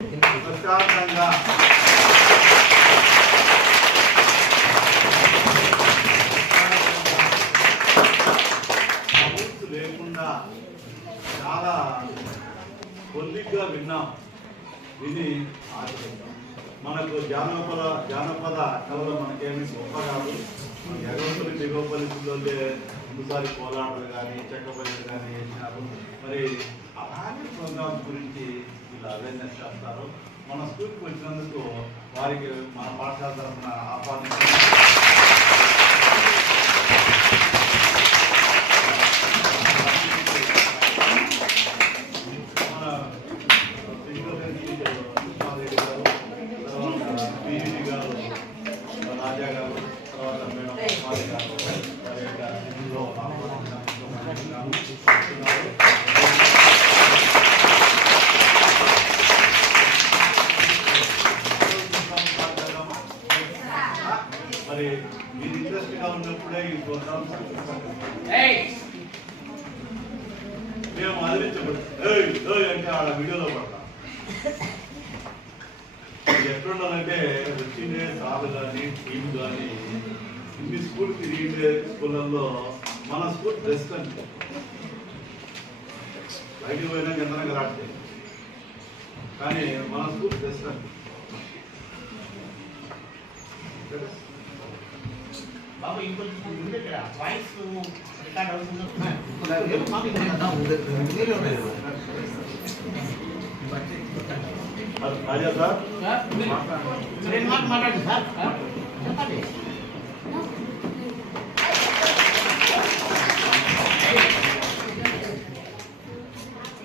ప్రశాంతంగా లేకుండా చాలా పొందిగ్గా విన్నాం. విని మనకు జానపద కళలు మనకేమీ గొప్ప కాదు. ఎగవపల్లి దిగవపల్లి పిల్లలే ముందుసారి కోలాటలు కానీ చెక్కపల్లి కానీ వేసినారు. మరి అలాంటి ప్రోగ్రామ్స్ గురించి వీళ్ళు అవేర్నెస్ చేస్తారు. మన స్కూల్కి వచ్చినందుకు వారికి మన పాఠశాల తరఫున ఆహ్వానించారు. రాజా గారు, తర్వాత మేడం కుమారి గారు, మరి మీరు ఇంట్రెస్ట్గా ఉన్నప్పుడే ఈ ప్రోగ్రామ్ మేము అదిరించబడి అంటే ఆడ వీడియోలో పడతాం. ఎట్లుండాలంటే వచ్చిండే సార్ కానీ టీం కానీ ఇన్ని స్కూల్ తిరిగిండే స్కూళ్ళల్లో మన స్కూల్ బెస్ట్ అంటే బయటికి పోయినా ఎంతనగా రాట్లే, కానీ మన స్కూల్ బెస్ట్ అంటే బాబు ఇంకొంచెం ముందు ఇక్కడ వాయిస్ రికార్డ్ అవుతుంది. రాజా సార్ మాట్లాడండి సార్, చెప్పండి.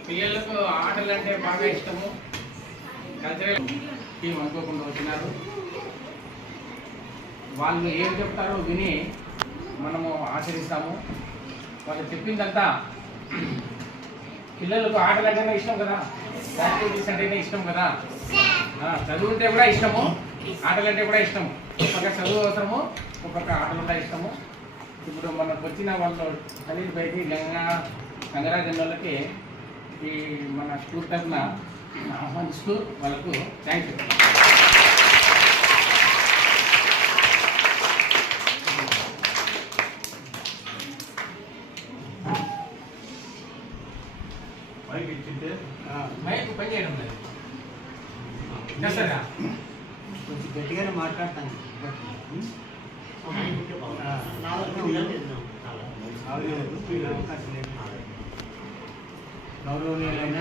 పిల్లలకు ఆటలు అంటే బాగా ఇష్టము. కల్చరల్ టీం అనుకోకుండా వచ్చినారు. వాళ్ళు ఏం చెప్తారో విని మనము ఆచరిస్తాము. వాళ్ళు చెప్పిందంతా పిల్లలకు ఆటలు అంటేనే ఇష్టం కదా, యాక్టివిటీస్ అంటేనే ఇష్టం కదా. చదువు అంటే కూడా ఇష్టము, ఆటలు అంటే కూడా ఇష్టము. ఒక్కొక్క చదువు అవసరము, ఒక్కొక్క ఆటలు కూడా ఇష్టము. ఇప్పుడు మనకు వచ్చిన వాళ్ళు ఖలీల్ బైకి గంగరాజన్ వాళ్ళకి ఈ మన స్కూల్ తరఫున ఆహ్వానిస్తూ వాళ్ళకు థ్యాంక్ యూ. మైక్ ఇచ్చింటే మైక్ పని చేయడం లేదు చేస్తారా? కొంచెం గట్టిగానే మాట్లాడతాను. గౌరవనీయులైన